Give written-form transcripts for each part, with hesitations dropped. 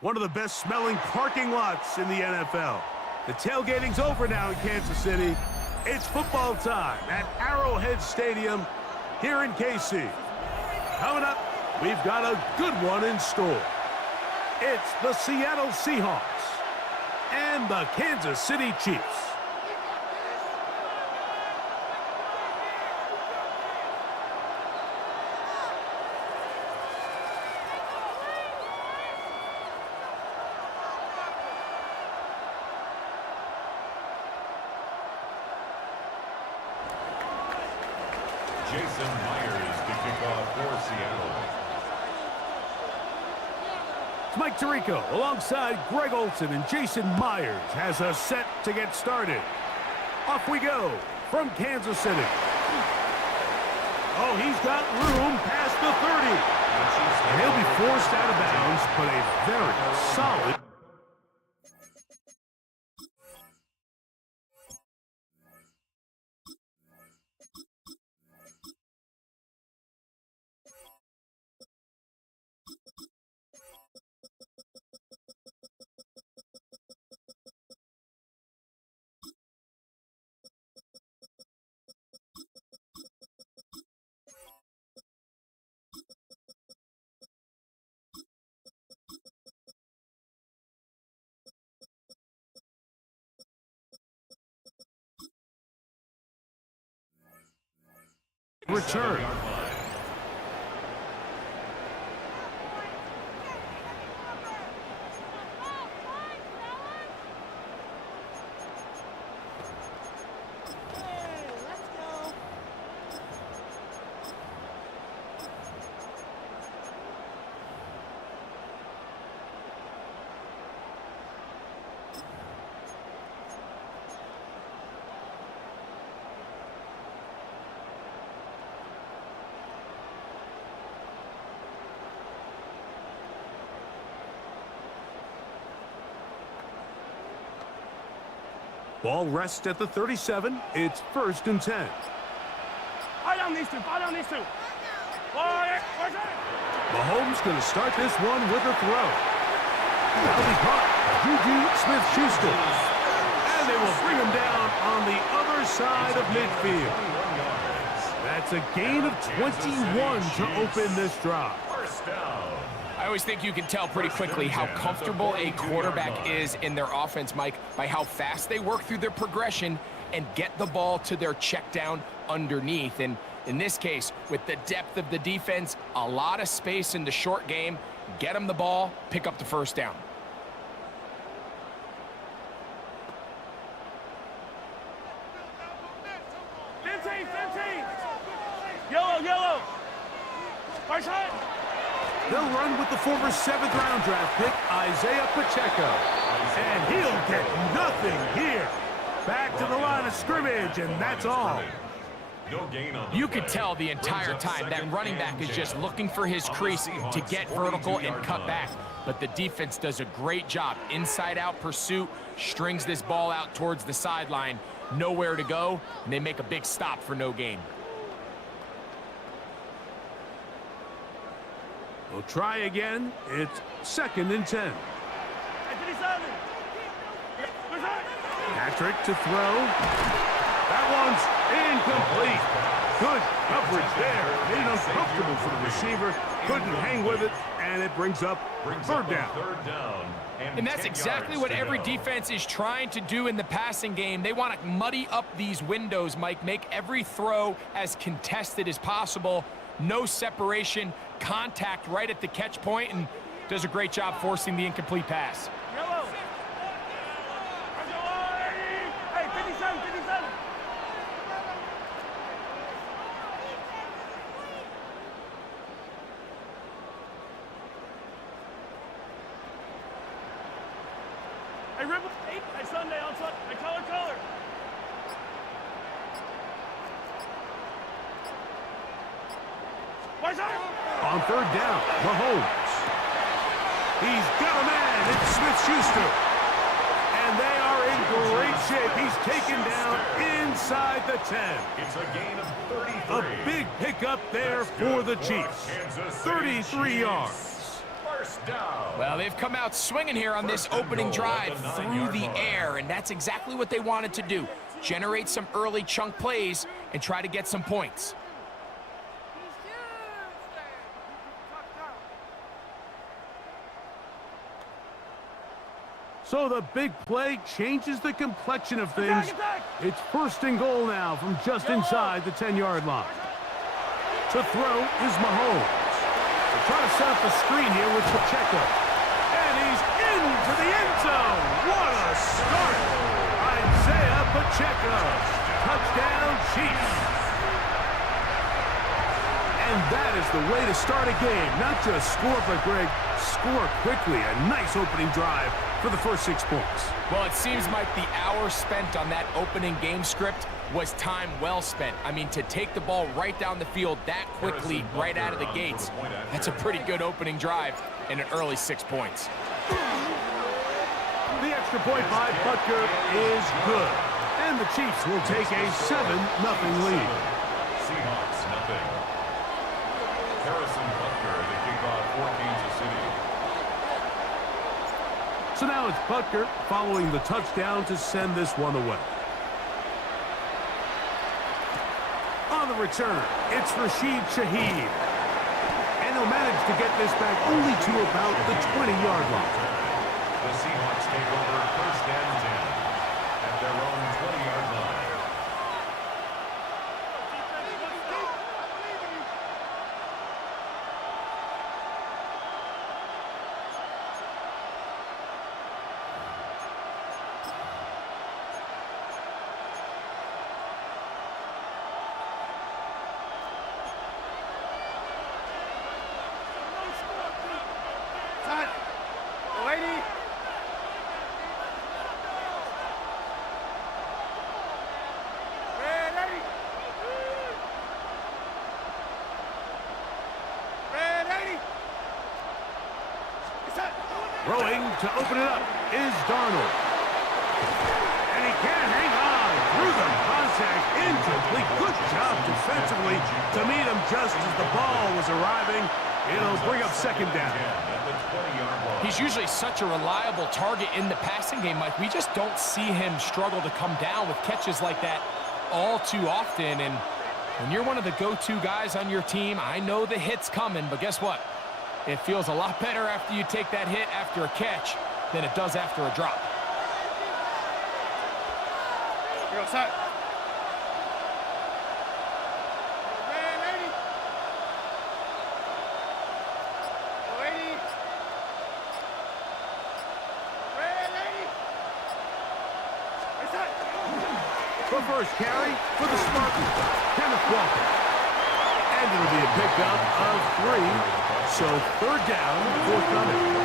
One of the best smelling parking lots in the NFL. The tailgating's over now in Kansas City. It's football time at Arrowhead Stadium here in KC. Coming up, we've got a good one in store. It's the Seattle Seahawks and the Kansas City Chiefs. Jason Myers to kick off for Seattle. Mike Tirico alongside Greg Olsen, and Jason Myers has us set to get started. Off we go from Kansas City. Oh, he's got room past the 30. And he'll be forced out of bounds, but a very solid. Return. Ball rests at the 37. It's 1st and 10. Fire down these two. Mahomes going to start this one with a throw. That'll be caught. Juju Smith-Schuster. And they will bring him down on the other side of midfield. That's a gain of 21 to open this drive. First down. I always think you can tell pretty quickly how comfortable a quarterback is in their offense, Mike, by how fast they work through their progression and get the ball to their check down underneath. And in this case, with the depth of the defense, a lot of space in the short game, get them the ball, pick up the first down. Yellow. First hit. They'll run with the former 7th-round draft pick, Isaiah Pacheco. And he'll get nothing here. Back to the line of scrimmage, and that's all. No gain on the You could tell the entire time that running back is just looking for his crease to get vertical and cut back. But the defense does a great job. Inside-out pursuit, strings this ball out towards the sideline. Nowhere to go, and they make a big stop for no gain. We'll try again. It's 2nd and 10. Patrick to throw. That one's incomplete. Good coverage there. Made it uncomfortable for the receiver. Couldn't hang with it, and it brings up third down. And that's exactly what every defense is trying to do in the passing game. They want to muddy up these windows, Mike, make every throw as contested as possible. No separation, contact right at the catch point, and does a great job forcing the incomplete pass. Hey, 57. Hey, Ripple, hey, Sunday, on Sunday, hey, color. On 3rd down, Mahomes. He's got a man. It's Smith-Schuster. And they are in great shape. He's taken down inside the 10. It's a gain of 33. A big pickup there for the Chiefs. 33 yards. First down. Well, they've come out swinging here on this opening drive through the air, and that's exactly what they wanted to do. Generate some early chunk plays and try to get some points. So the big play changes the complexion of things. It's first and goal now from just inside the 10-yard line. To throw is Mahomes. They're trying to set up the screen here with Pacheco. And he's into the end zone. What a start. Isaiah Pacheco. Touchdown, Chiefs. And that is the way to start a game. Not just score, but Greg, score quickly. A nice opening drive for the first 6 points. Well, it seems like the hour spent on that opening game script was time well spent. I mean, to take the ball right down the field that quickly, right out of the gates, that's a pretty good opening drive and an early 6 points. The extra point by Butker is good. And the Chiefs will take a 7-0 lead. Seahawks, nothing. Harrison Butker, the kickoff for Kansas City. So now it's Butker following the touchdown to send this one away. On the return, it's Rashid Shaheed. And he'll manage to get this back only to about the 20-yard line. The Seahawks take over first and 10 at their own 20-yard line. Throwing to open it up is Darnold. And he can't hang on through the contact. Incomplete. Good job defensively to meet him just as the ball was arriving. It'll bring up second down. He's usually such a reliable target in the passing game, Mike. We just don't see him struggle to come down with catches like that all too often. And when you're one of the go-to guys on your team, I know the hit's coming, but guess what? It feels a lot better after you take that hit after a catch than it does after a drop. Here, outside. The first carry for the Spartans, Kenneth Walker. And it'll be a pickup of 3. So third down, forthcoming.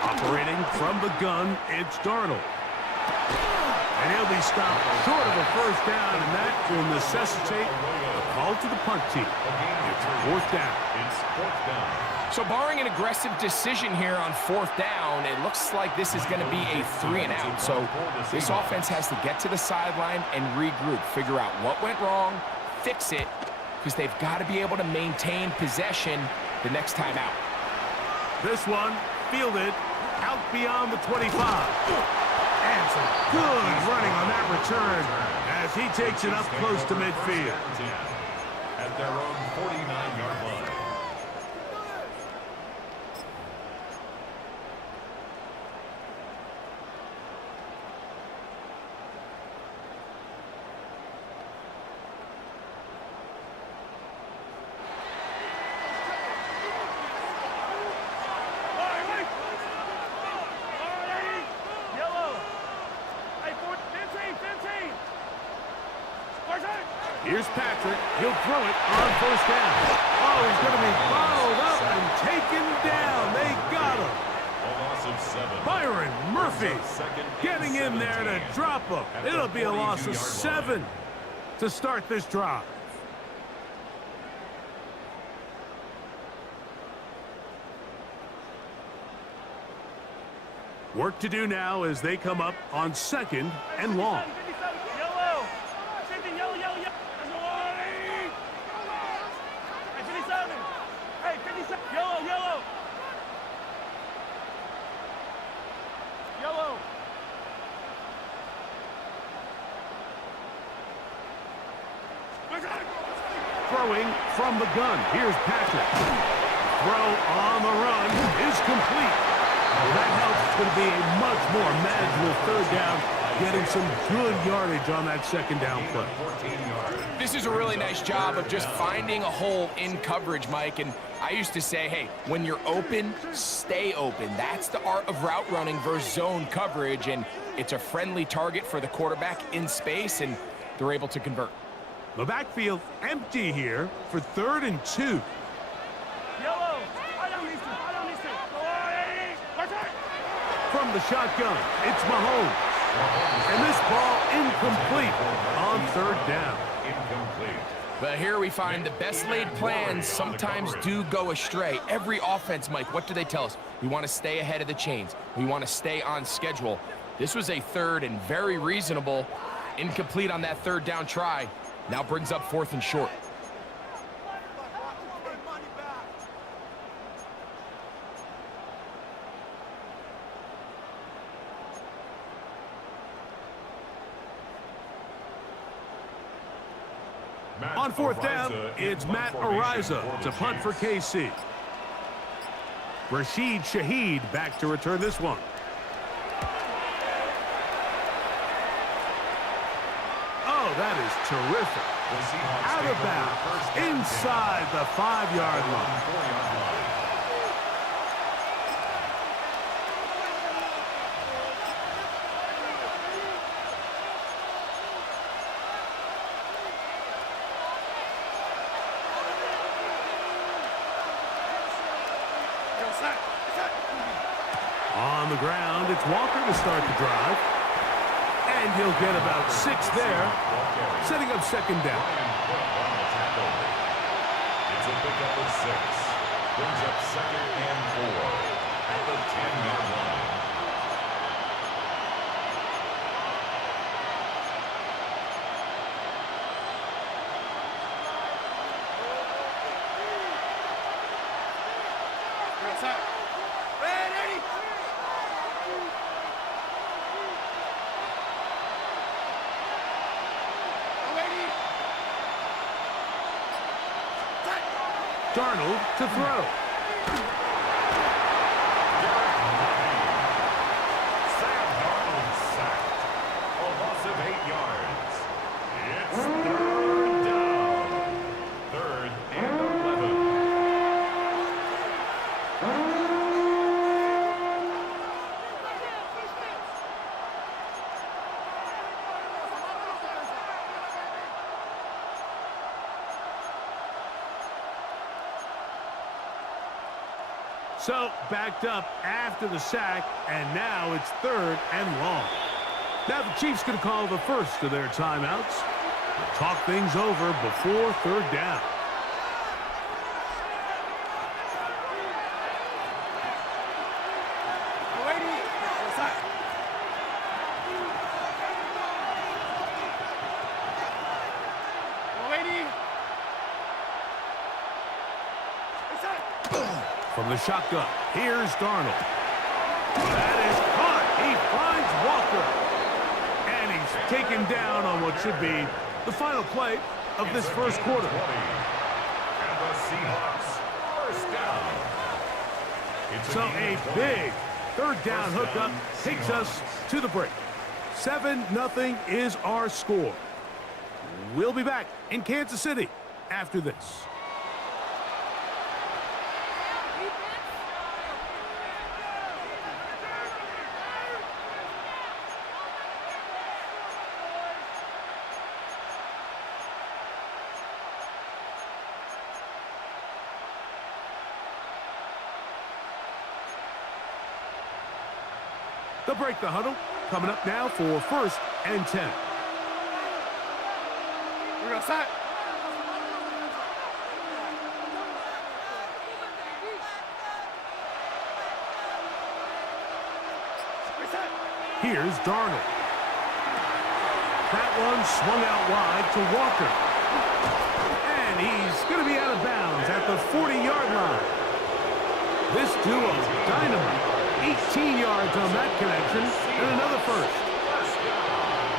Operating from the gun, it's Darnold. And he'll be stopped short of a first down, and that will necessitate a call to the punt team. It's fourth down. It's fourth down. So barring an aggressive decision here on fourth down, it looks like this is going to be a 3-and-out. So this offense has to get to the sideline and regroup, figure out what went wrong, fix it, because they've got to be able to maintain possession the next time out. This one fielded out beyond the 25. And some good running on that return as he takes it up close to midfield. At their own 49-yard line. Here's Patrick. He'll throw it on first down. Oh, he's going to be followed up and taken down. They got him. A loss of 7. Byron Murphy Second and getting in there to 17. drop him. At the It'll be a loss of 42-yard 7 to start this drive. Work to do now as they come up on 2nd and long. 57, yellow. 50, yellow, yellow, yellow. Hey, 57. Hey, 57. Yellow, yellow. Yellow. Throwing from the gun. Here's Patrick. Throw on the run is complete. Well, that helps. It's going to be a much more manageable 3rd down, getting some good yardage on that 2nd down play. 14 yards. This is a really nice job of just finding a hole in coverage, Mike. And I used to say, hey, when you're open, stay open. That's the art of route running versus zone coverage. And it's a friendly target for the quarterback in space, and they're able to convert. The backfield empty here for 3rd and 2. Yellow. I don't need to. I don't need to. From the shotgun, it's Mahomes. And this ball incomplete on 3rd down. Incomplete. But here we find the best laid plans sometimes do go astray. Every offense, Mike, what do they tell us? We want to stay ahead of the chains. We want to stay on schedule. This was a 3rd and very reasonable. Incomplete on that 3rd down try. Now brings up 4th and short. On 4th down, it's Matt Ariza. It's a punt for KC. Rashid Shaheed back to return this one. Oh, that is terrific. Out of bounds, inside the 5-yard line. 4-yard line. On the ground, it's Walker to start the drive. And he'll get about 6 there, setting up 2nd down. It's a pickup of 6. Brings up 2nd and 4 at the 10-yard line. Darnold to throw. Sam Darnold sacked. A loss of 8 yards. It's 3rd down. 3rd and 11. So, backed up after the sack, and now it's 3rd and long. Now the Chiefs going to call the first of their timeouts. They'll talk things over before 3rd down. From the shotgun, here's Darnold. That is caught. He finds Walker. And he's taken down on what should be the final play of this first quarter. And the Seahawks first down. So a big 3rd down hookup takes us to the break. 7-0 is our score. We'll be back in Kansas City after this. They'll break the huddle. Coming up now for 1st and 10. We're going to set. Here's Darnold. That one swung out wide to Walker. And he's going to be out of bounds at the 40-yard line. This duo, dynamite. 18 yards on that connection and another first.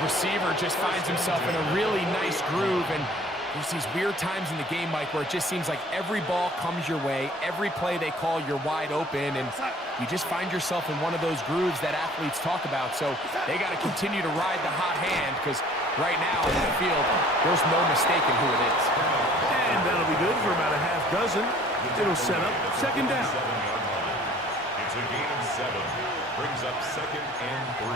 Receiver just finds himself in a really nice groove, and there's these weird times in the game, Mike, where it just seems like every ball comes your way, every play they call, you're wide open, and you just find yourself in one of those grooves that athletes talk about. So they got to continue to ride the hot hand, because right now in the field, there's no mistaking who it is. And that'll be good for about a half dozen. It'll set up 2nd down. It's a gain of 7. Brings up 2nd and 3.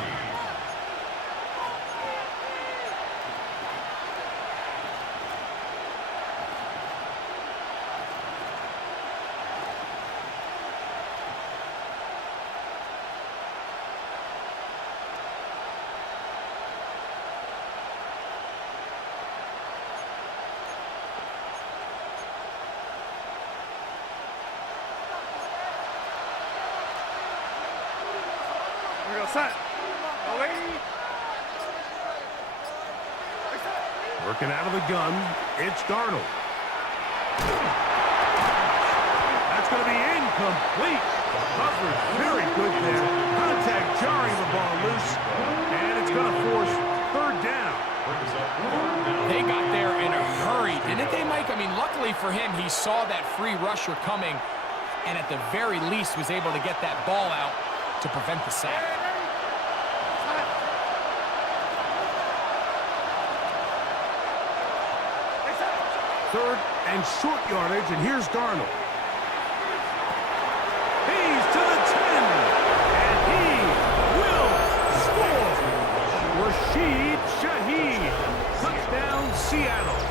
Set. Working out of the gun, it's Darnold. That's going to be incomplete. Coverage very good there. Contact jarring the ball loose. And it's going to force 3rd down. They got there in a hurry, didn't they, Mike? I mean, luckily for him, he saw that free rusher coming, and at the very least was able to get that ball out to prevent the sack. 3rd and short yardage, and here's Darnold. He's to the 10, and he will score. Rashid Shaheed, touchdown Seattle.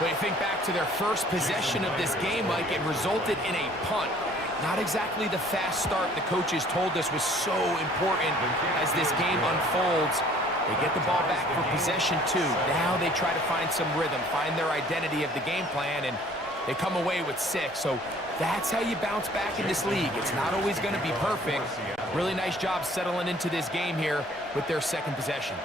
When you think back to their first possession of this game, Mike, it resulted in a punt. Not exactly the fast start the coaches told us was so important as this game unfolds. They get the ball back for possession 2. Now they try to find some rhythm, find their identity of the game plan, and they come away with 6. So that's how you bounce back in this league. It's not always going to be perfect. Really nice job settling into this game here with their 2nd possession.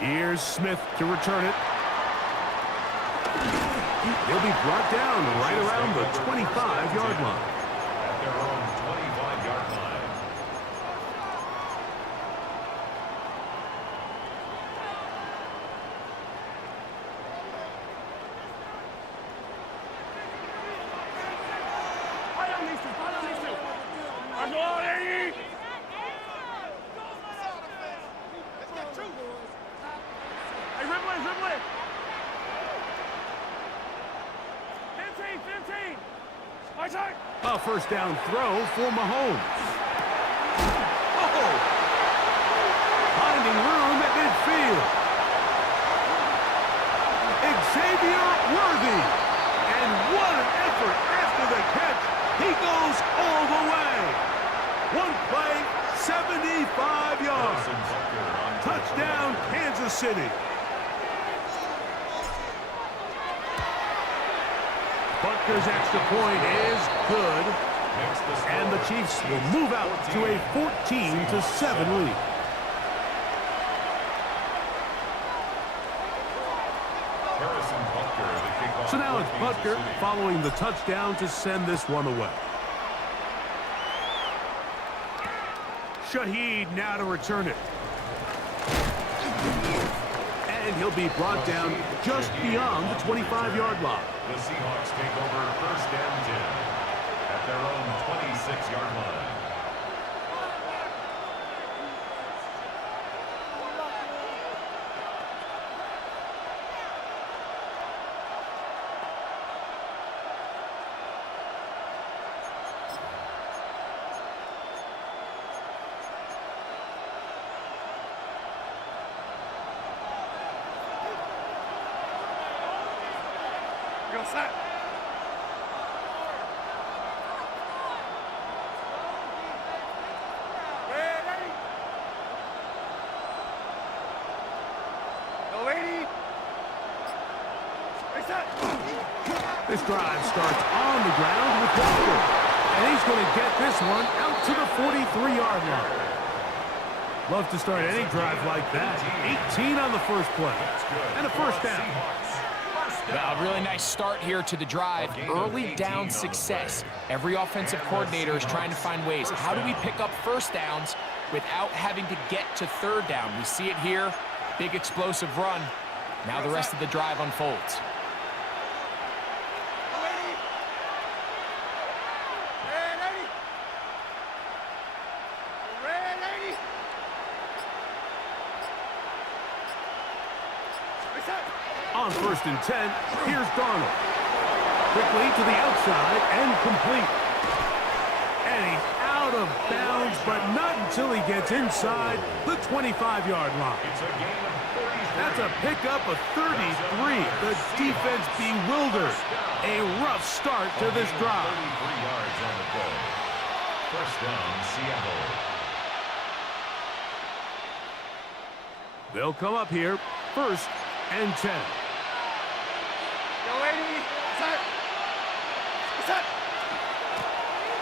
Here's Smith to return it. He'll be brought down right around the 25-yard line. At their own 25-yard line. A 1st down throw for Mahomes. Oh! Finding room at midfield. Xavier Worthy. And what an effort after the catch. He goes all the way. One play, 75 yards. Touchdown, Kansas City. Butker's extra point is good, and the Chiefs will move out to a 14-7 lead. So now it's Butker following the touchdown to send this one away. Shaheed now to return it. And he'll be brought down just beyond the 25-yard line. The Seahawks take over 1st and 10 at their own 26-yard line. Set. This drive starts on the ground with Walker. And he's going to get this one out to the 43-yard line. Love to start any drive like that. 18 on the first play. And a first down. A really nice start here to the drive. Early down success. Every offensive coordinator is trying to find ways. How do we pick up first downs without having to get to third down? We see it here. Big explosive run. Now the rest of the drive unfolds. On 1st and 10, here's Darnold. Quickly to the outside and complete. And he's out of bounds, but not until he gets inside the 25-yard line. That's a pickup of 33. The defense bewildered. A rough start to this drive. 33 yards on the play. First down, Seattle. They'll come up here, 1st and 10.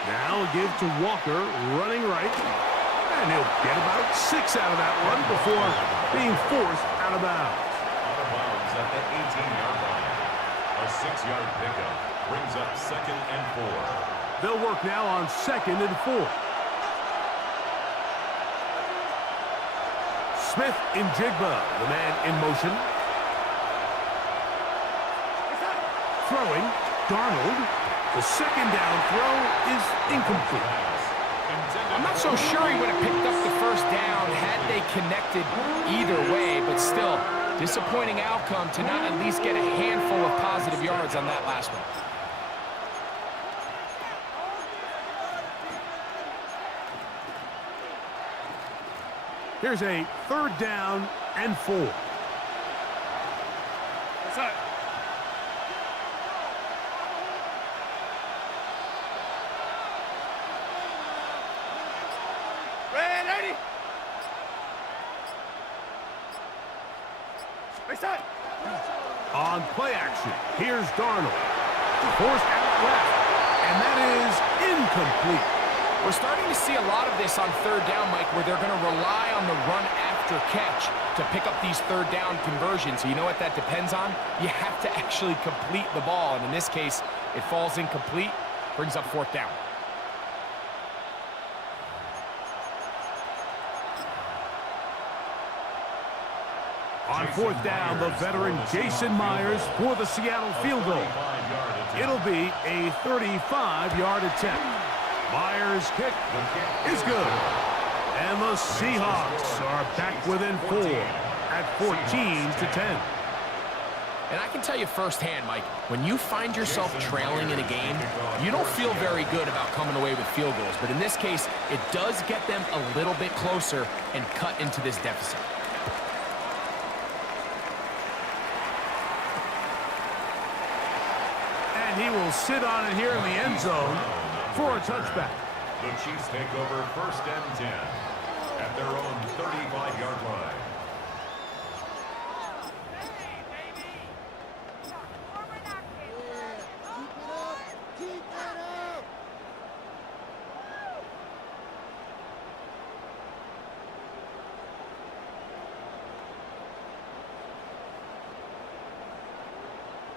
Now give to Walker, running right. And he'll get about 6 out of that one before being forced out of bounds. Out of bounds at the 18-yard line. A 6-yard pickup brings up 2nd and 4. They'll work now on 2nd and 4. Smith in Jigba, the man in motion. Throwing, Darnold. The 2nd down throw is incomplete. I'm not so sure he would have picked up the first down had they connected either way, but still, disappointing outcome to not at least get a handful of positive yards on that last one. Here's a 3rd down and 4. What's up? On play action, here's Darnold. Forced out left, and that is incomplete. We're starting to see a lot of this on 3rd down, Mike, where they're going to rely on the run after catch to pick up these 3rd down conversions. So you know what that depends on? You have to actually complete the ball, and in this case, it falls incomplete, brings up 4th down. On 4th down, the veteran Jason Myers for the Seattle field goal. It'll be a 35-yard attempt. Myers' kick is good. And the Seahawks are back within 4 at 14-10. And I can tell you firsthand, Mike, when you find yourself trailing in a game, you don't feel very good about coming away with field goals. But in this case, it does get them a little bit closer and cut into this deficit. And he will sit on it here in the end zone for a touchback. The Chiefs take over 1st and 10 at their own 35-yard line.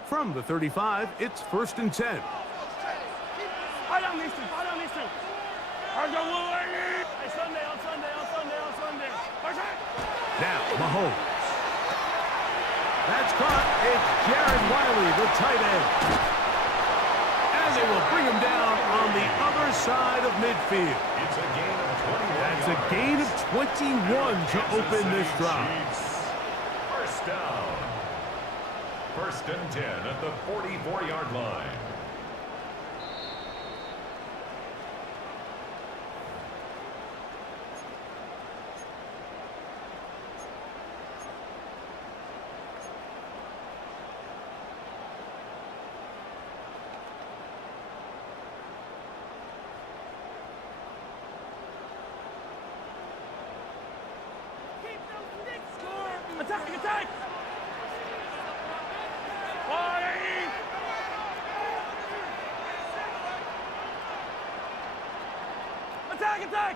From the 35, it's 1st and 10. Now, Mahomes. That's caught. It's Jared Wiley, the tight end. And they will bring him down on the other side of midfield. It's a gain of 21. That's a gain of 21 to open this drive. First down. 1st and 10 at the 44-yard line. Attack! Attack! Attack, attack!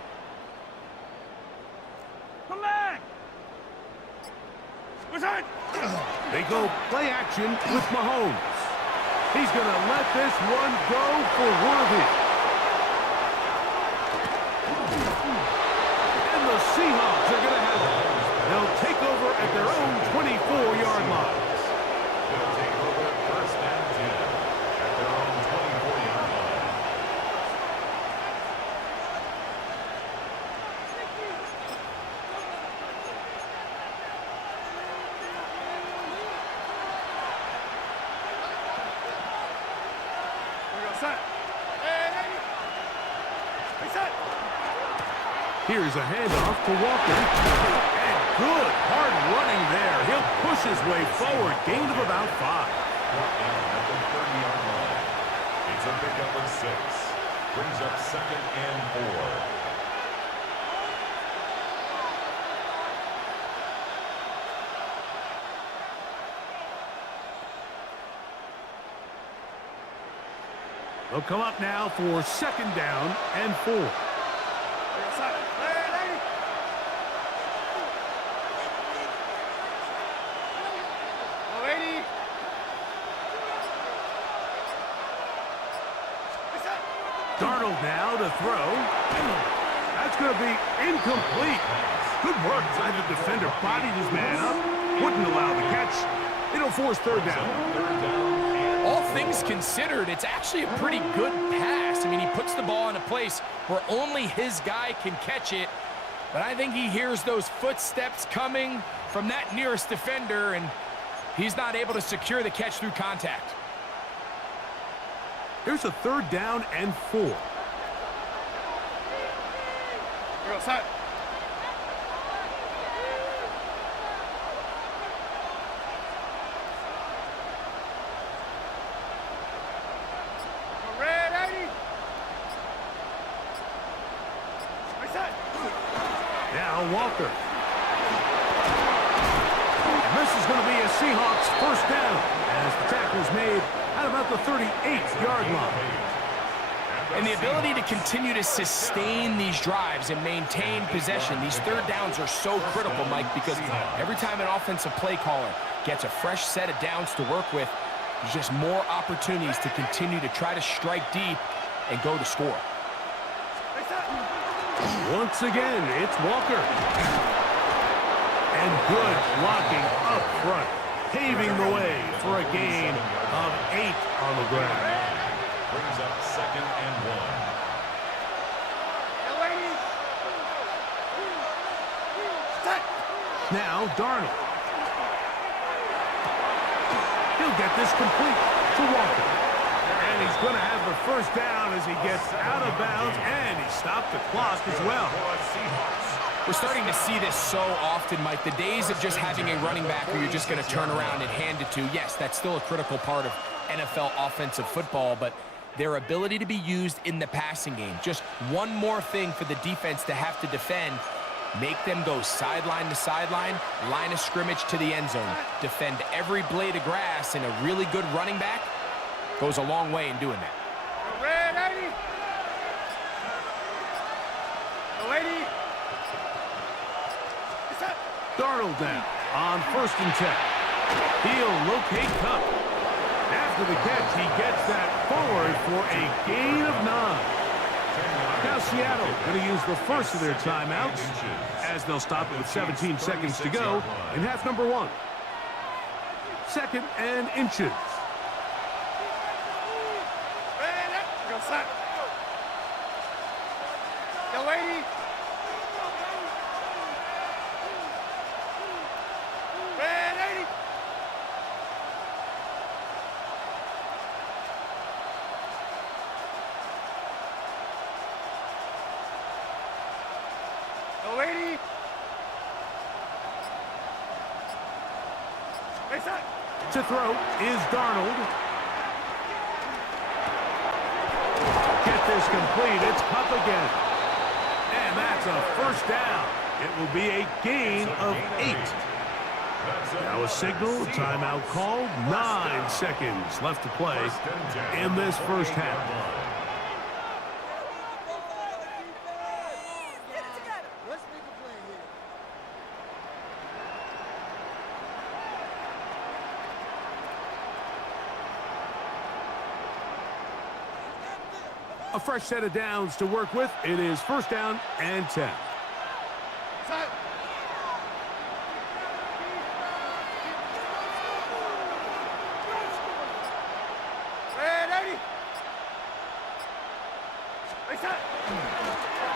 Come back! Return! They go play action with Mahomes. He's going to let this one go for Worthy. And the Seahawks are going to have it. They'll take over at their own 24-yard line. They'll take over first and 10 at their own 24-yard line. Set. Reset. Here's a handoff to Walker. And good, hard running there. He'll push his way forward. Gain of about 5. Fourth down at the 30-yard line. It's a pickup of 6. Brings up second and 4. They'll come up now for second down and 4. Darnold now to throw. That's going to be incomplete. Good work by the defender. Bodied his man up. Wouldn't allow the catch. It'll force third down. All things considered, it's actually a pretty good pass. I mean, he puts the ball in a place where only his guy can catch it. But I think he hears those footsteps coming from that nearest defender, and he's not able to secure the catch through contact. Here's a third down and 4. You're outside. Now Walker. And this is going to be a Seahawks first down as the tackle's made at about the 38-yard line. And the ability to continue to sustain these drives and maintain possession, these third downs are so critical, Mike, because every time an offensive play caller gets a fresh set of downs to work with, there's just more opportunities to continue to try to strike deep and go to score. Once again, it's Walker. And good blocking up front, paving the way for a gain of 8 on the ground. Brings up second and 1. Now Darnold. He'll get this complete to Walker. And he's going to have the first down as he gets out of bounds, and he stopped the clock as well. We're starting to see this so often, Mike. The days of just having a running back who you're just going to turn around and hand it to, yes, that's still a critical part of NFL offensive football, but their ability to be used in the passing game, just one more thing for the defense to have to defend, make them go sideline to sideline, line of scrimmage to the end zone, defend every blade of grass, and a really good running back goes a long way in doing that. Darnold now on first and 10. He'll locate Cup. After the catch, he gets that forward for a gain of 9. Now Seattle going to use the first of their timeouts as they'll stop it with 17 seconds to go in half number 1. Second and inches. To throw is Darnold. Get this complete. It's Cup again. And that's a first down. It will be a gain of 8. Now a signal, timeout called. 9 seconds left to play in this first half. A fresh set of downs to work with. It is first down and 10.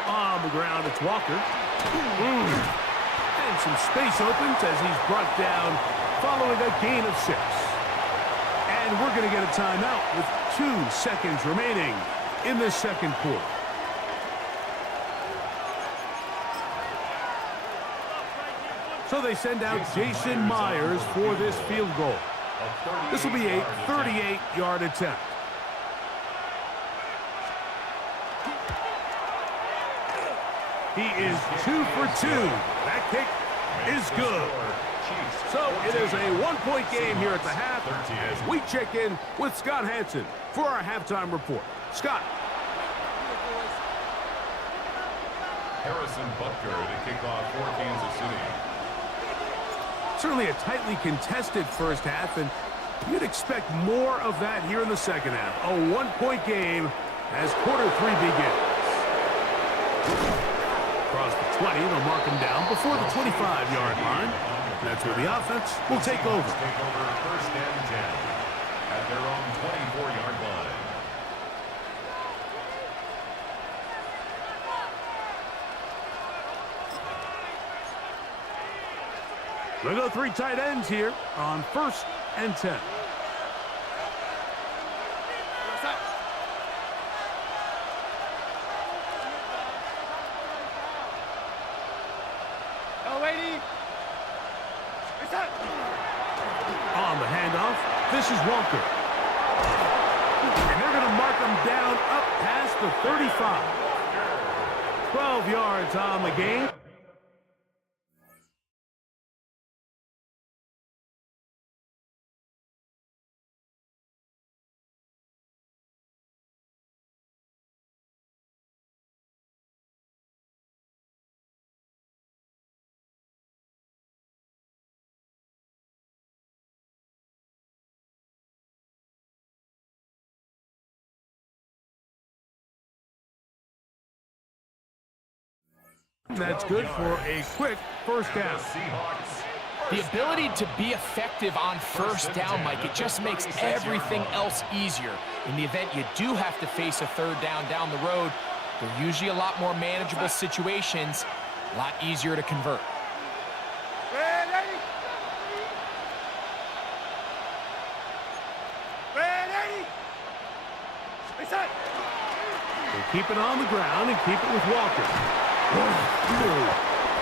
On the ground, it's Walker. And some space opens as he's brought down following a gain of 6. And we're going to get a timeout with 2 seconds remaining in the second quarter. So they send out Jason Myers for this field goal. This will be a 38-yard attempt. He is 2 for 2. That kick is good. So it is a 1-point game here at the half as we check in with Scott Hansen for our halftime report. Scott. Harrison Butker to kick off for Kansas City. Certainly a tightly contested first half, and you'd expect more of that here in the second half. A 1-point game as quarter 3 begins. Across the 20, they'll mark him down before the 25-yard line. That's where the offense will take over. Take over first and 10 at their own 24-yard line. We'll go 3 tight ends here on first and 10. On the handoff, this is Walker. And they're going to mark him down up past the 35. 12 yards on the game. That's good for a quick first down. The ability to be effective on first down, Mike, it just makes everything else easier. In the event you do have to face a third down the road, they're usually a lot more manageable situations, a lot easier to convert. They'll keep it on the ground and keep it with Walker.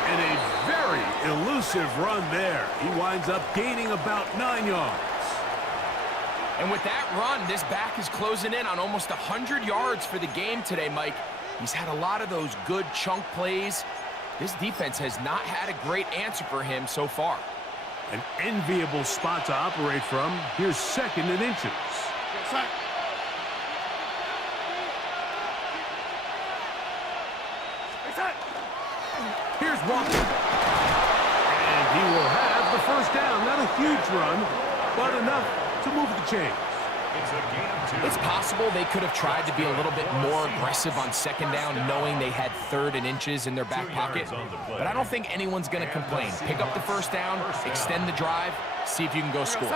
And a very elusive run there. He winds up gaining about 9 yards. And with that run, this back is closing in on almost 100 yards for the game today, Mike. He's had a lot of those good chunk plays. This defense has not had a great answer for him so far. An enviable spot to operate from. Here's second and inches. Here's Walker. And he will have the first down. Not a huge run, but enough to move the chains. It's possible they could have tried to be a little bit more aggressive on second down, knowing they had third and inches in their back pocket. But I don't think anyone's going to complain. Pick up the first down, extend the drive, see if you can go score.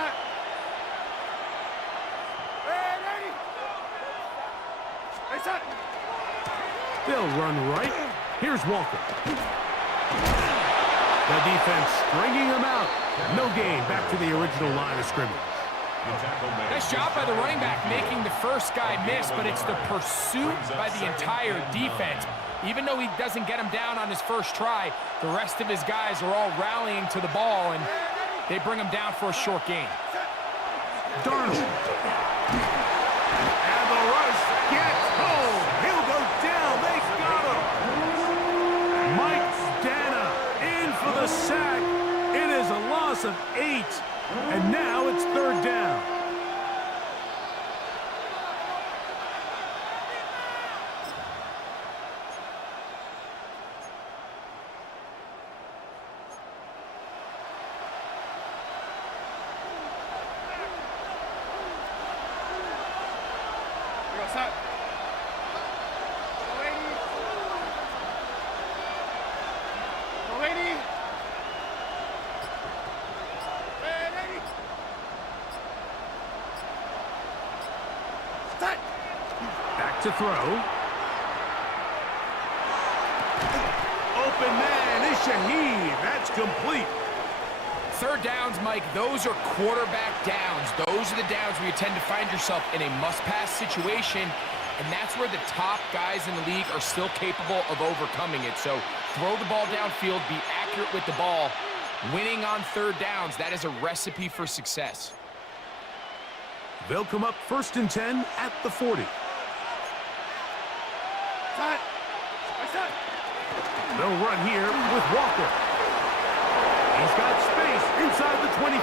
They'll run right. Here's Walker. The defense stringing him out. No gain. Back to the original line of scrimmage. Nice job by the running back making the first guy miss, but it's the pursuit by the entire defense. Even though he doesn't get him down on his first try, the rest of his guys are all rallying to the ball, and they bring him down for a short gain. Darnold. And the rush gets home. He'll go down. They got him. Mike Dana in for the sack. It is a loss of 8. And now it's third down. To throw. Open man is Shaheed. That's complete. Third downs, Mike, those are quarterback downs. Those are the downs where you tend to find yourself in a must-pass situation, and that's where the top guys in the league are still capable of overcoming it. So throw the ball downfield, be accurate with the ball. Winning on third downs, that is a recipe for success. They'll come up 1st and 10 at the 40. They'll run here with Walker. He's got space inside the 25.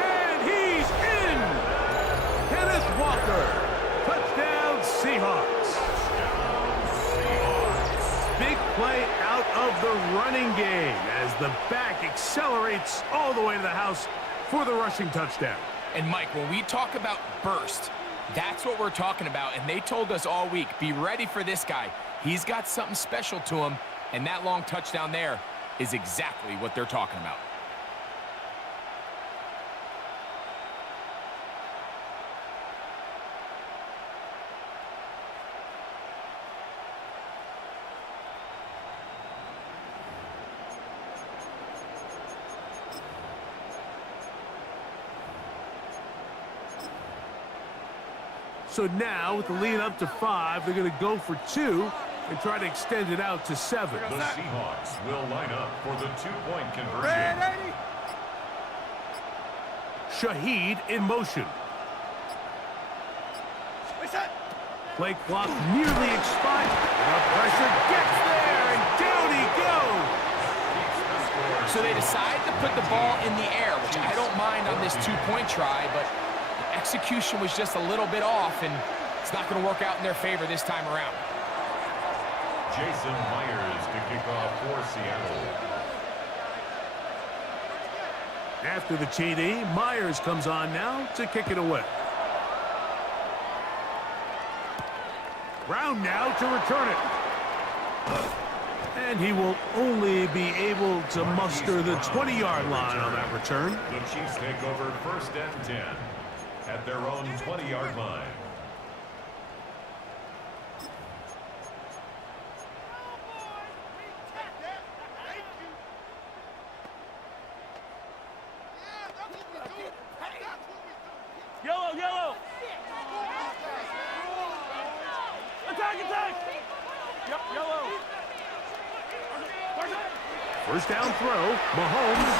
And he's in! Kenneth Walker. Touchdown, Seahawks. Big play out of the running game as the back accelerates all the way to the house for the rushing touchdown. And Mike, when we talk about burst, that's what we're talking about. And they told us all week, be ready for this guy. He's got something special to him, and that long touchdown there is exactly what they're talking about. So now, with the lead up to 5, they're going to go for 2 and try to extend it out to 7. The Seahawks will line up for the two-point conversion. Shaheed in motion. Play clock nearly expired. The pressure gets there, and down he goes. So they decide to put the ball in the air, which I don't mind on this two-point try, but the execution was just a little bit off, and it's not going to work out in their favor this time around. Jason Myers to kick off for Seattle. After the TD, Myers comes on now to kick it away. Brown now to return it. And he will only be able to muster the 20-yard line on that return. The Chiefs take over 1st and 10 at their own 20-yard line. Yellow. Attack. Yellow. First down throw, Mahomes.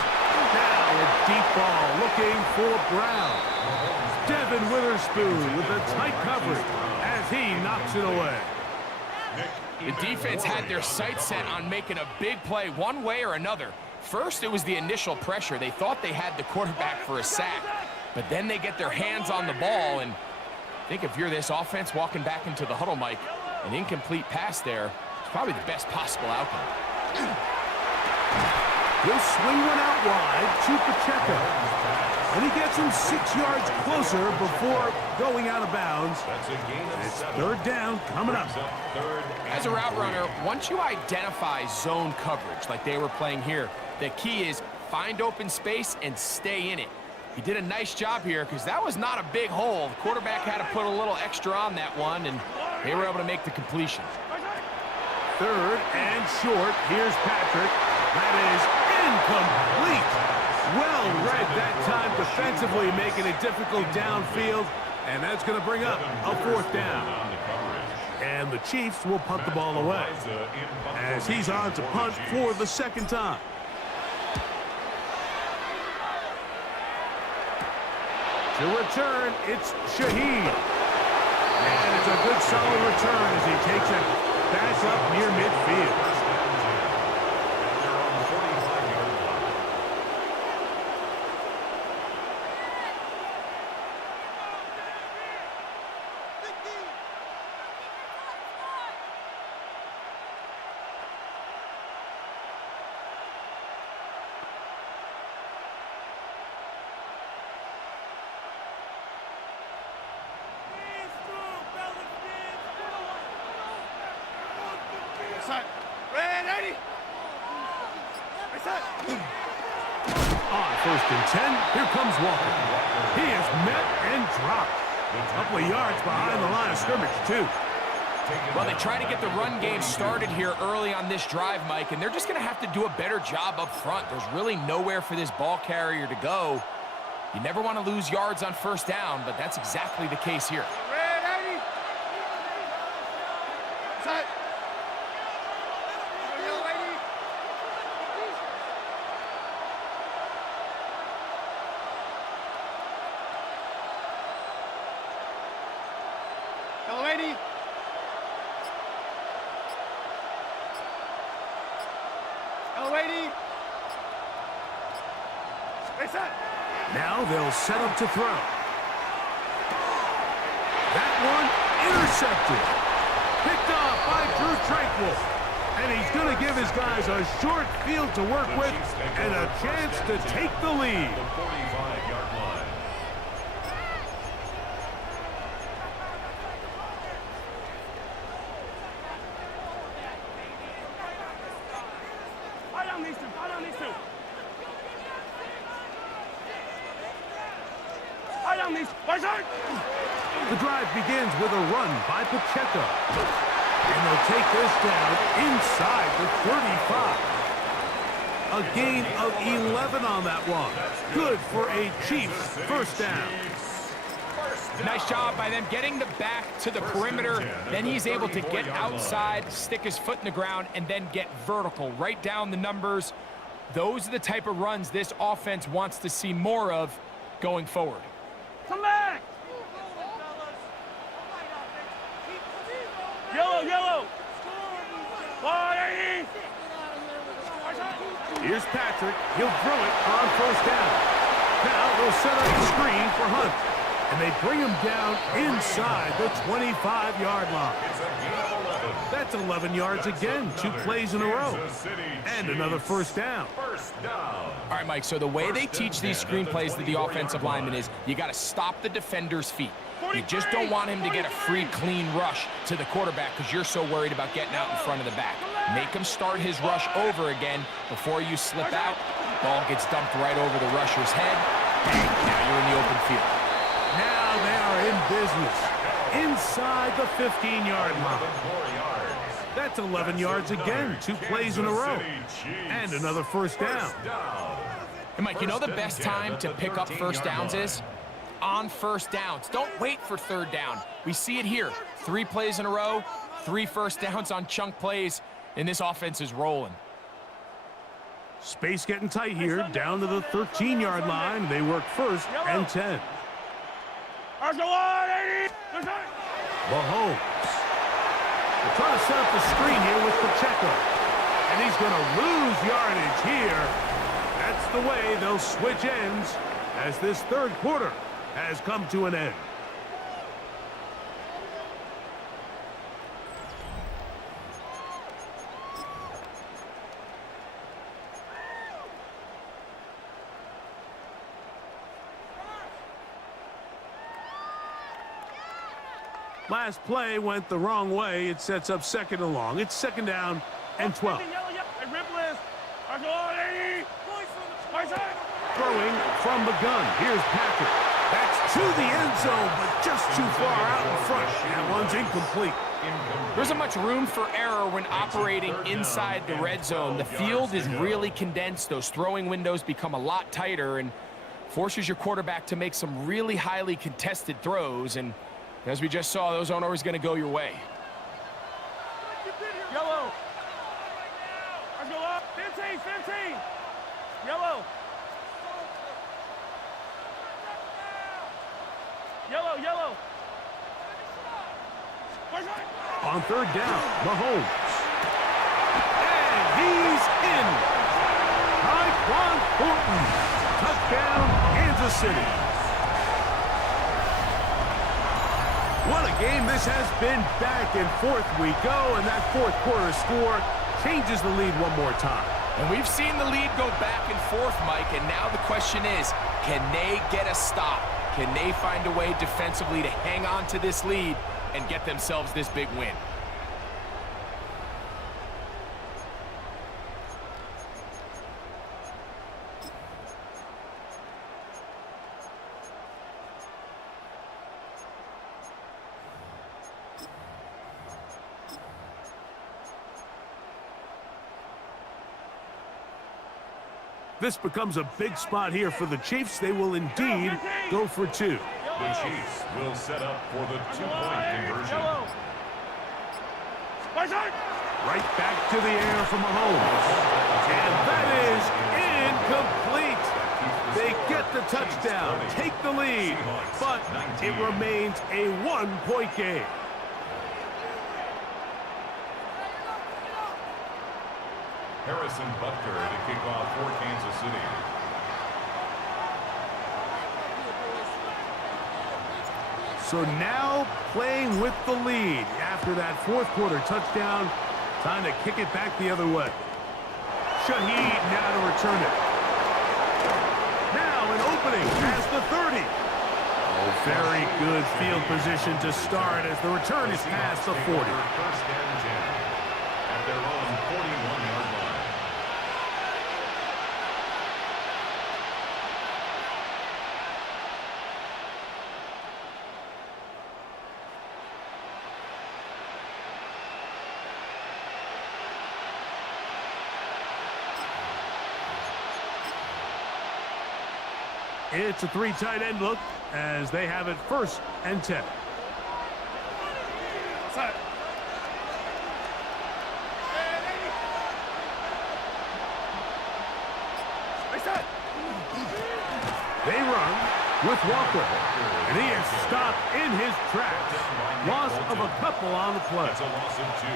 Now a deep ball looking for Brown. Devin Witherspoon with a tight coverage as he knocks it away. The defense had their sights set on making a big play one way or another. First, it was the initial pressure. They thought they had the quarterback for a sack, but then they get their hands on the ball, and I think if you're this offense walking back into the huddle, Mike, an incomplete pass there is probably the best possible outcome. He'll swing one out wide to Pacheco. And he gets him 6 yards closer before going out of bounds. That's a gain of It's 7. 3rd down coming up. As a route runner, once you identify zone coverage like they were playing here, the key is find open space and stay in it. He did a nice job here because that was not a big hole. The quarterback had to put a little extra on that one, and they were able to make the completion. 3rd and short. Here's Patrick. That is incomplete. Well read that time defensively, making it difficult downfield, and that's going to bring up a 4th down. And the Chiefs will punt the ball away as he's on to punt for the 2nd time. To return, it's Shaheed. And it's a good solid return as he takes it back up near midfield. On 1st and 10, here comes Walker. He is met and dropped. A couple of yards behind the line of scrimmage, too. Well, they try to get the run game started here early on this drive, Mike, and they're just going to have to do a better job up front. There's really nowhere for this ball carrier to go. You never want to lose yards on first down, but that's exactly the case here. Ready? Set. Hello, lady. Hello, lady. Stay set. Now they'll set up to throw. That one intercepted. Picked off by Drew Tranquil. And he's going to give his guys a short field to work with and a chance to take the lead. The 45-yard line. Fight on these two. Fight on these two. Fight on these. Fight on. The drive begins with a run by Pacheco. And they'll take this down inside the 35. A gain of 11 on that one. Good for a Chiefs first down. Nice job by them getting the back to the perimeter. Then he's able to get outside, stick his foot in the ground, and then get vertical. Right down the numbers. Those are the type of runs this offense wants to see more of going forward. Come back. Yellow, yellow. 180. Here's Patrick. He'll throw it on first down. Now they'll set up the screen for Hunt. And they bring him down inside the 25-yard line. That's 11 yards again, 2 plays in a row. And another first down. All right, Mike, so the way they teach these screenplays to the offensive lineman is you got to stop the defender's feet. You just don't want him to get a free, clean rush to the quarterback because you're so worried about getting out in front of the back. Make him start his rush over again before you slip out. Ball gets dumped right over the rusher's head. Now you're in the open field. Now they are in business. Inside the 15-yard line. That's 11 yards again, 2 plays in a row. And another first down. And Mike, you know the best time to pick up first downs is? On first downs. Don't wait for third down. We see it here. 3 plays in a row, 3 first downs on chunk plays, and this offense is rolling. Space getting tight here, down to the 13-yard line. They work first and 10. Mahomes. They're trying to set up the screen here with Pacheco. And he's going to lose yardage here. That's the way they'll switch ends as this third quarter has come to an end. Last play went the wrong way. It sets up second and long. It's second down and 12. Throwing from the gun. Here's Patrick. That's to the end zone, but just too far out in front. That one's incomplete. There isn't much room for error when operating inside the red zone. The field is really condensed. Those throwing windows become a lot tighter and forces your quarterback to make some really highly contested throws. And as we just saw, those aren't always going to go your way. Yellow. Let's go up. 15, 15. Yellow. Yellow, yellow. On third down, Mahomes. And he's in. Tyquan Thornton. Touchdown, Kansas City. What a game this has been. Back and forth we go, and that fourth quarter score changes the lead one more time. And we've seen the lead go back and forth, Mike, and now the question is, can they get a stop? Can they find a way defensively to hang on to this lead and get themselves this big win? This becomes a big spot here for the Chiefs. They will indeed go for two. The Chiefs will set up for the two-point conversion. Right back to the air from Mahomes. And that is incomplete. They get the touchdown, take the lead, but it remains a one-point game. Harrison Butker to kick off for Kansas City. So now playing with the lead after that fourth quarter touchdown. Time to kick it back the other way. Shaheed now to return it. Now an opening past the 30. Oh, very good field position to start as the return is past the 40. First and 10 at their own 41-yard line. It's a three tight end look as they have it first and 10. They run with Walker, and he is stopped in his tracks. Loss of a couple on the play. That's a loss of 2.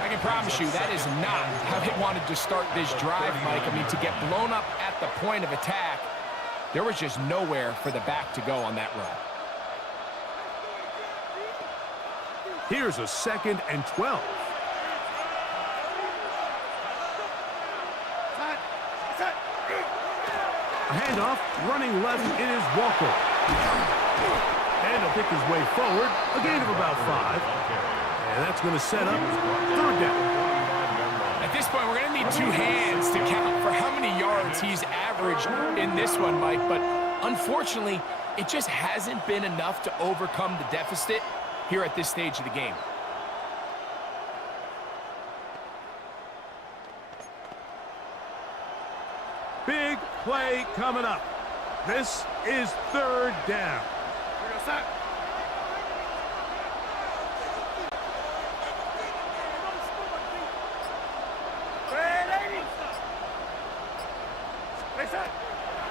I can promise you that is not how they wanted to start this drive, Mike. I mean, to get blown up at the point of attack, there was just nowhere for the back to go on that run. Here's a 2nd and 12. A handoff, running left, it is Walker. And he'll pick his way forward, a gain of about 5. And that's going to set up third down. At this point, we're going to need 2 hands to count for how many yards he's averaged in this one, Mike. But unfortunately, it just hasn't been enough to overcome the deficit here at this stage of the game. Big play coming up. This is third down.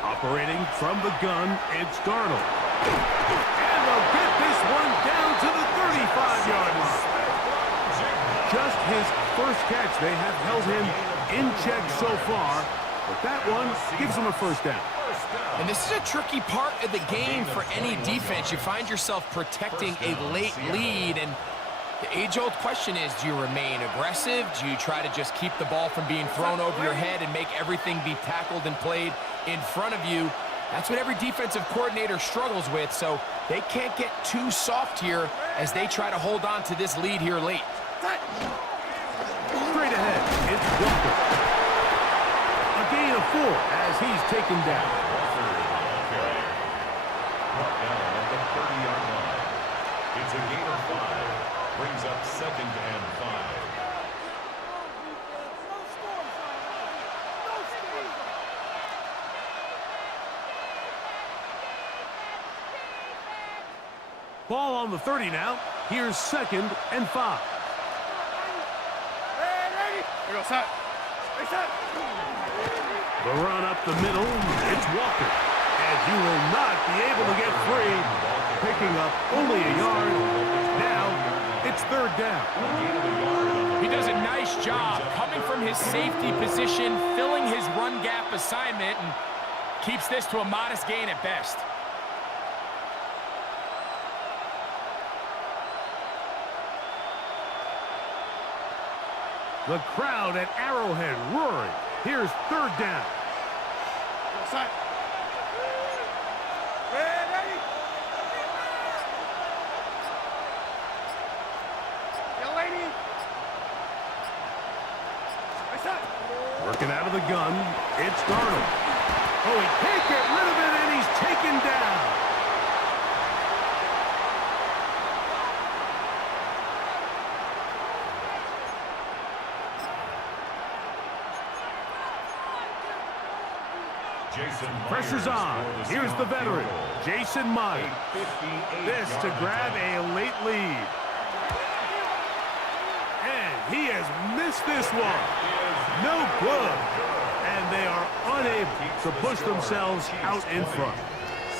Operating from the gun, it's Darnold. And they'll get this one down to the 35-yard line. Just his first catch. They have held him in check so far, but that one gives him a first down. And this is a tricky part of the game for any defense. You find yourself protecting a late lead, and the age-old question is, do you remain aggressive? Do you try to just keep the ball from being thrown over your head and make everything be tackled and played in front of you? That's what every defensive coordinator struggles with, so they can't get too soft here as they try to hold on to this lead here late. Straight ahead, it's Walker. A gain of 4 as he's taken down. Brought down at the 30-yard line. It's a gain of 5. Brings up 2nd and 5. Ball on the 30 now. Here's 2nd and 5. The run up the middle, it's Walker. And he will not be able to get free. Picking up only a yard. Now, it's third down. He does a nice job coming from his safety position, filling his run gap assignment, and keeps this to a modest gain at best. The crowd at Arrowhead roaring. Here's third down. Working out of the gun, it's Darnold. Oh, he can't get rid of it, and he's taken down. Pressure's on. Here's the veteran, Jason Myers. This to grab a late lead. And he has missed this one. No good. And they are unable to push themselves out in front.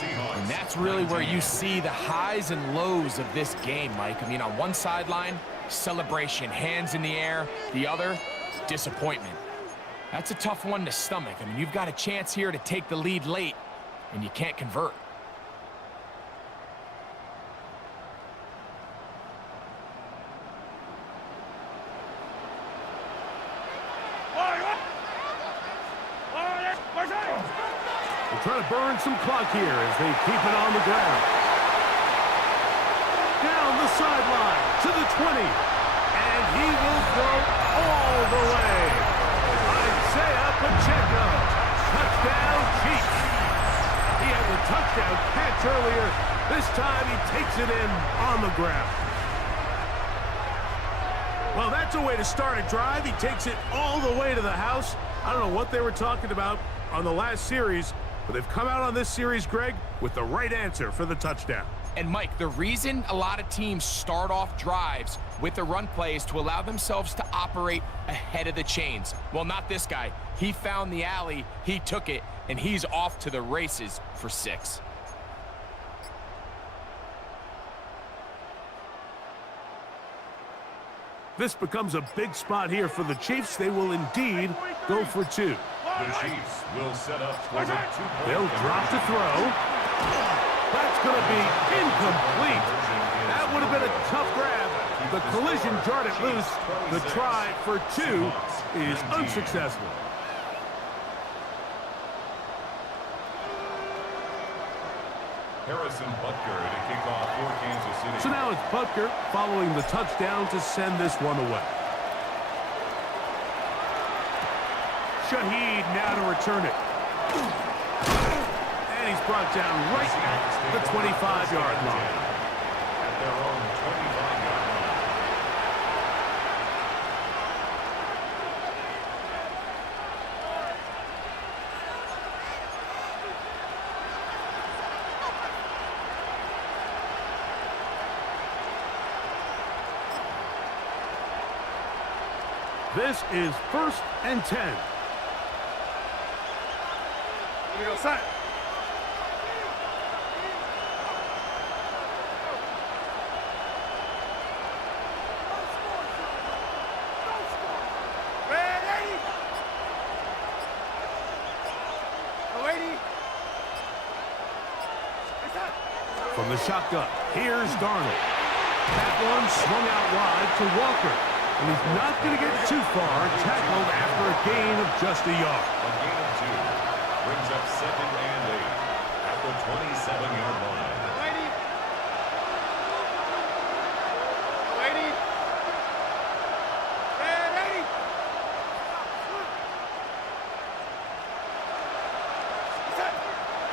And that's really where you see the highs and lows of this game, Mike. I mean, on one sideline, celebration, hands in the air. The other, disappointment. That's a tough one to stomach. I mean, you've got a chance here to take the lead late, and you can't convert. They're trying to burn some clock here as they keep it on the ground. Down the sideline to the 20. And he will go all the way. Isaiah Pacheco. Touchdown Chiefs. He had the touchdown catch earlier. This time he takes it in on the ground. Well, that's a way to start a drive. He takes it all the way to the house. I don't know what they were talking about on the last series, but they've come out on this series, Greg, with the right answer for the touchdown. And, Mike, the reason a lot of teams start off drives with the run play is to allow themselves to operate ahead of the chains. Well, not this guy. He found the alley, he took it, and he's off to the races for 6. This becomes a big spot here for the Chiefs. They will indeed go for 2. The Chiefs will set up for the 2-point. They'll drop to throw. That's going to be incomplete. That would have been a tough grab. The collision jarred it loose. The try for 2 is unsuccessful. Harrison Butker to kick off for Kansas City. So now it's Butker following the touchdown to send this one away. Shaheed now to return it. And he's brought down right at the 25-yard line. At their own 25-yard line. This is 1st and 10. Here we go, set. Ready? Ready? From the shotgun, here's Darnold. That one swung out wide to Walker. And he's not going to get too far, tackled after a gain of just a yard. A gain of 2 brings up 2nd and 8 at the 27-yard line. Ready? Ready? Ready?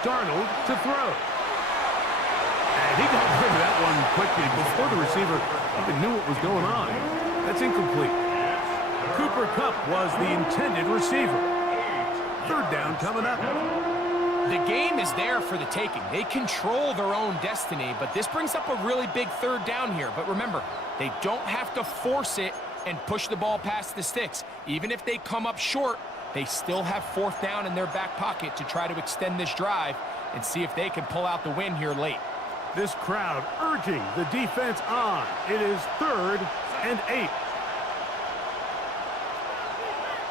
Darnold to throw. And he got rid of that one quickly before the receiver even knew what was going on. That's incomplete. Cooper Kupp was the intended receiver. 3rd down coming up. The game is there for the taking. They control their own destiny, but this brings up a really big 3rd down here. But remember, they don't have to force it and push the ball past the sticks. Even if they come up short, they still have 4th down in their back pocket to try to extend this drive and see if they can pull out the win here late. This crowd urging the defense on. It is 3rd and 8.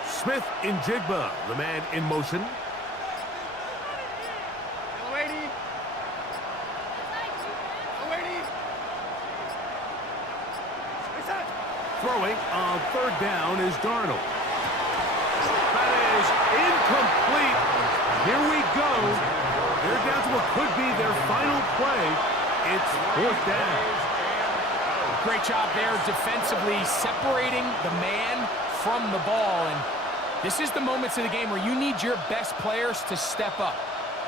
Smith in Jigba, the man in motion. Ready? Ready? Throwing on 3rd down is Darnold. That is incomplete. Here we go. They're down to what could be their final play. It's 4th down. Great job there defensively, separating the man from the ball. And this is the moments of the game where you need your best players to step up.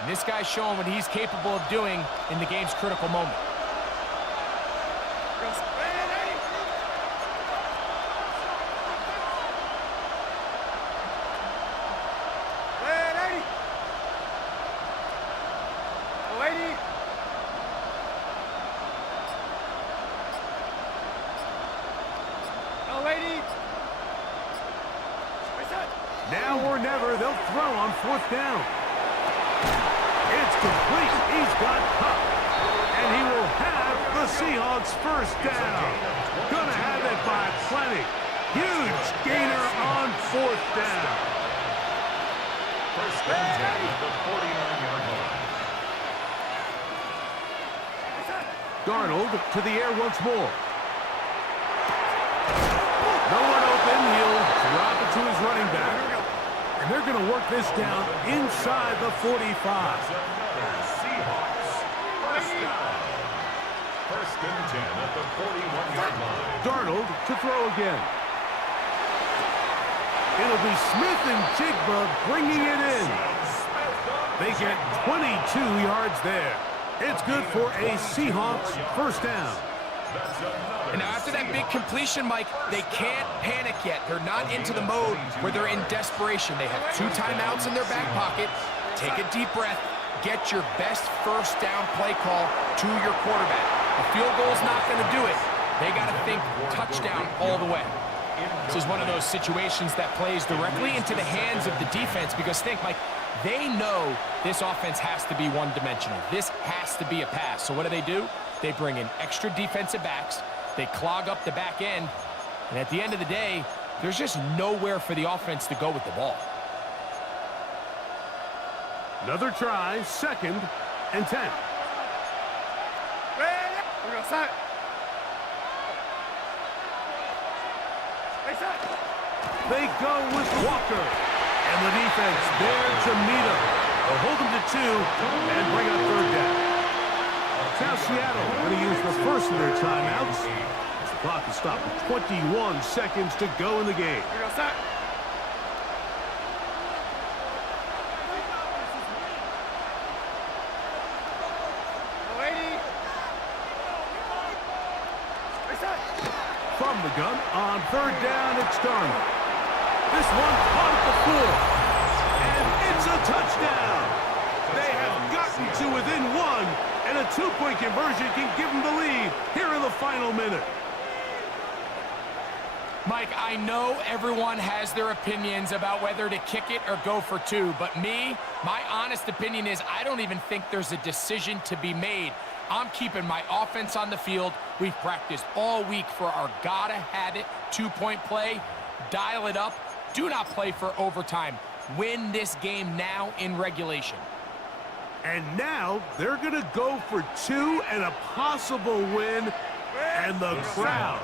And this guy's showing what he's capable of doing in the game's critical moment. Now or never, they'll throw on 4th down. It's complete. He's got Cup. And he will have the Seahawks first down. Gonna have it by plenty. Huge gainer on 4th down. First and 10 at the 49-yard line. Darnold to the air once more. No one open. He'll drop it to his running back. And they're going to work this down inside the 45. Seahawks. First down. First and 10 at the 41-yard line. Darnold to throw again. It'll be Smith and Jigba bringing it in. They get 22 yards there. It's good for a Seahawks first down. And now after that big completion, Mike, they can't panic yet. They're not into the mode where they're in desperation. They have 2 timeouts in their back pocket. Take a deep breath. Get your best first down play call to your quarterback. A field goal's not going to do it. They got to think touchdown all the way. This is one of those situations that plays directly into the hands of the defense because think, Mike, they know this offense has to be one-dimensional. This has to be a pass. So what do? They bring in extra defensive backs. They clog up the back end. And at the end of the day, there's just nowhere for the offense to go with the ball. Another try, 2nd and 10. They go with Walker. And the defense there to meet him. They'll hold him to 2 and bring up 3rd down. Now Seattle going to use the first of their timeouts. The clock is stopped with 21 seconds to go in the game. From the gun on 3rd down, it's Darnold. This one caught at the 4. And it's a touchdown. They have gotten to within 1. And a 2-point conversion can give them the lead here in the final minute. Mike, I know everyone has their opinions about whether to kick it or go for 2, but my honest opinion is I don't even think there's a decision to be made. I'm keeping my offense on the field. We've practiced all week for our gotta-have-it 2-point play. Dial it up. Do not play for overtime. Win this game now in regulation. And now they're going to go for 2 and a possible win. And the crowd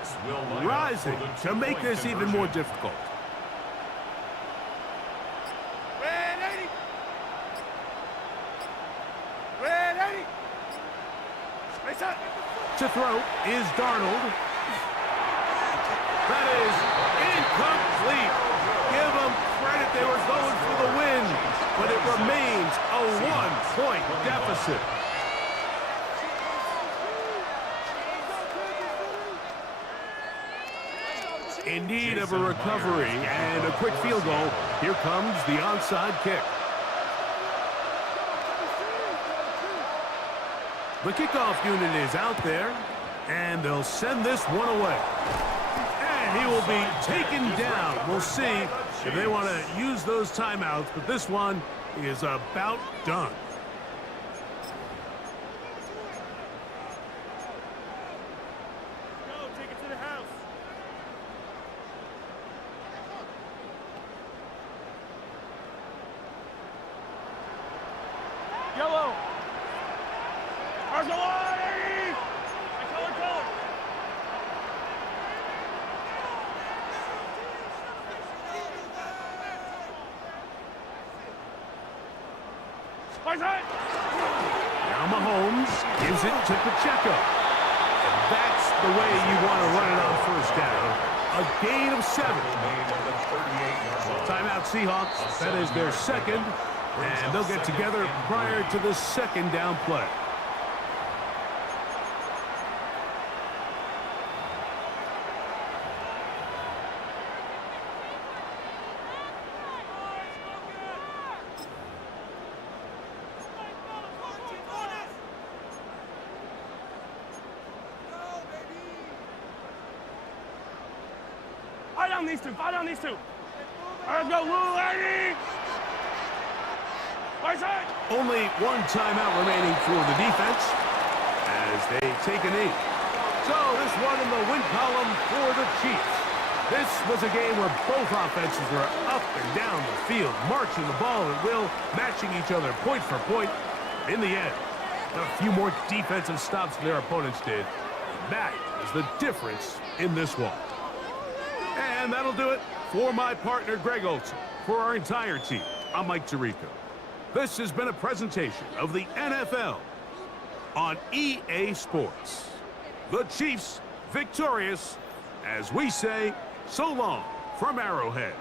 rising to make this even more difficult. To throw is Darnold. That is incomplete. Give them credit. They were going for the win, but it remains a 1-point deficit. In need of a recovery and a quick field goal. Here comes the onside kick. The kickoff unit is out there, and they'll send this one away. And he will be taken down. We'll see if they want to use those timeouts, but this one is about done. Go, take it to the house. Yellow. Argelati! Color. Now Mahomes gives it to Pacheco. And that's the way you want to run it on first down. A gain of 7. Timeout Seahawks. That is their second. And they'll get together prior to the second down play. Fight on these two. Fight on these two. All right, let's go, Lou, lady. Right side. Only one timeout remaining for the defense as they take a knee. So this one in the win column for the Chiefs. This was a game where both offenses were up and down the field, marching the ball at will, matching each other point for point. In the end, a few more defensive stops than their opponents did. That is the difference in this one. And that'll do it for my partner, Greg Olson. For our entire team, I'm Mike Tirico. This has been a presentation of the NFL on EA Sports. The Chiefs victorious, as we say, so long from Arrowhead.